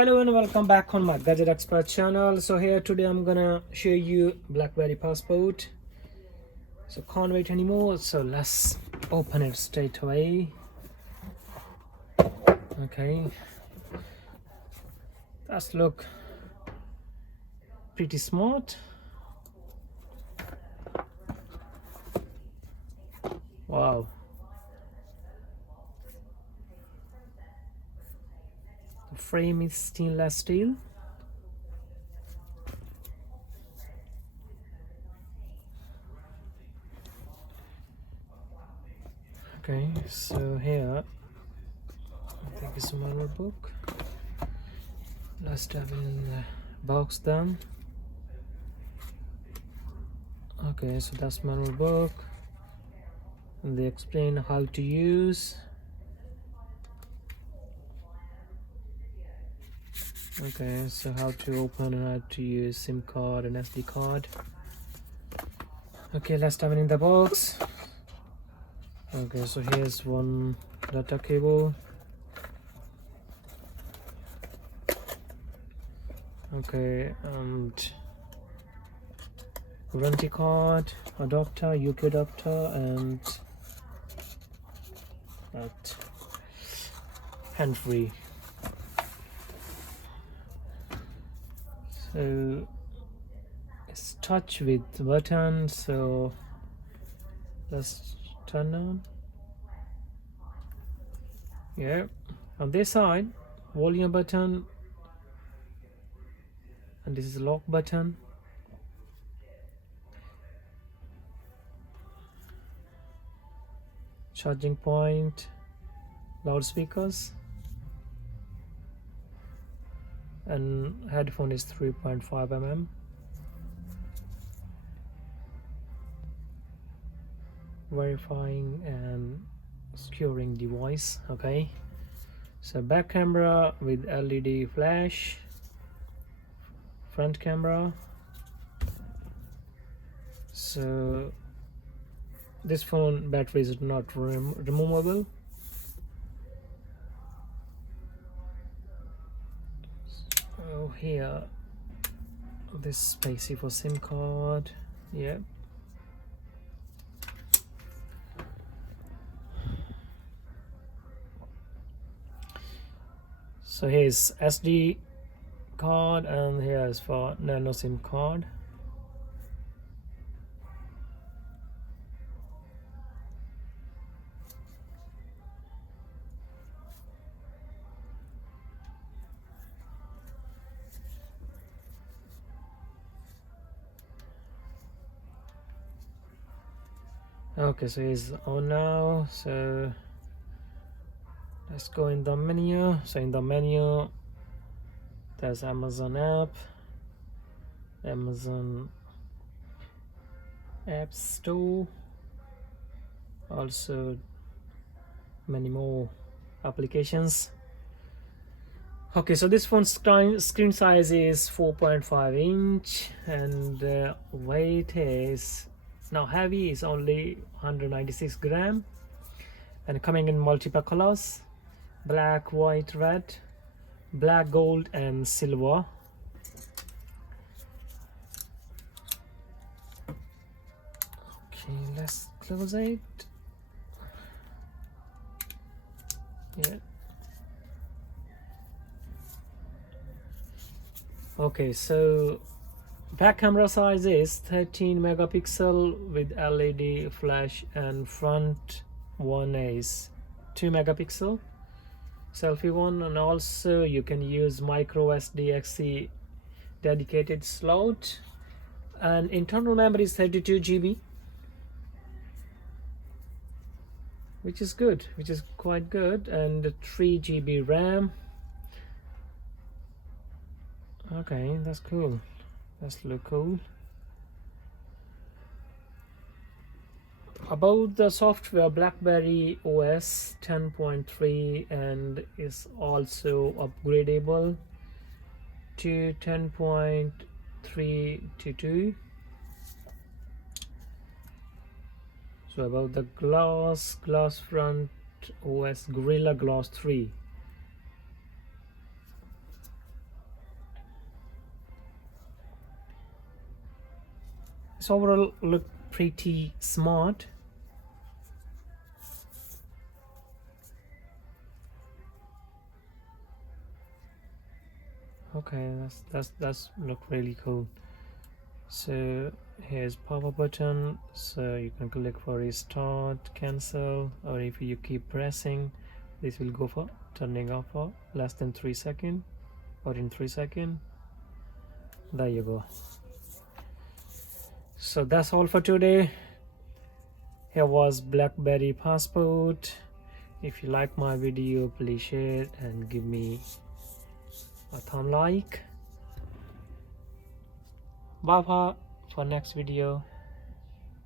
Hello and welcome back on my Gadget Expert channel. So here today I'm gonna show you BlackBerry passport. So can't wait anymore, so let's open it straight away. Okay, that's look pretty smart. Wow, the frame is stainless steel. Okay, so here I think it's a manual book. Let's dive in the box then. Okay, so that's manual book, and they explain how to use. Okay, so how to open and how to use SIM card and SD card. Okay, let's dive in the box. Okay, so here's one data cable. Okay, and warranty card, adapter, UK adapter, and that hand-free. So it's touch with button, so let's turn on. Yeah, on this side volume button, and this is lock button. Charging point, loudspeakers, and headphone is 3.5 mm. Verifying and securing device. Okay, so back camera with LED flash, front camera. So this phone battery is not removable. So here this space for SIM card. Yeah, so here's SD card, and here is for nano SIM card. Okay, so it's on now. So let's go in the menu. So in the menu there's Amazon app, Amazon App Store, also many more applications. Okay, so this phone's screen size is 4.5 inch, and weight is now heavy, is only 196 gram, and coming in multiple colors: black, white, red, black, gold, and silver. Okay, let's close it. Yeah. Okay, so back camera size is 13 megapixel with LED flash, and front one is 2 megapixel selfie one, and also you can use micro SD dedicated slot, and internal memory is 32 GB, which is good, which is quite good, and 3 GB RAM. Okay, that's cool. That's look cool. About the software, BlackBerry OS 10.3, and is also upgradable to 10.322. So about the glass front OS Gorilla Glass 3. This overall look pretty smart. Okay, that's look really cool. So here's power button, so you can click for restart, cancel, or if you keep pressing, this will go for turning off for less than 3 seconds or in 3 seconds. There you go. So that's all for today. Here was BlackBerry Passport. If you like my video, please share and give me a thumb like. Bye bye for next video.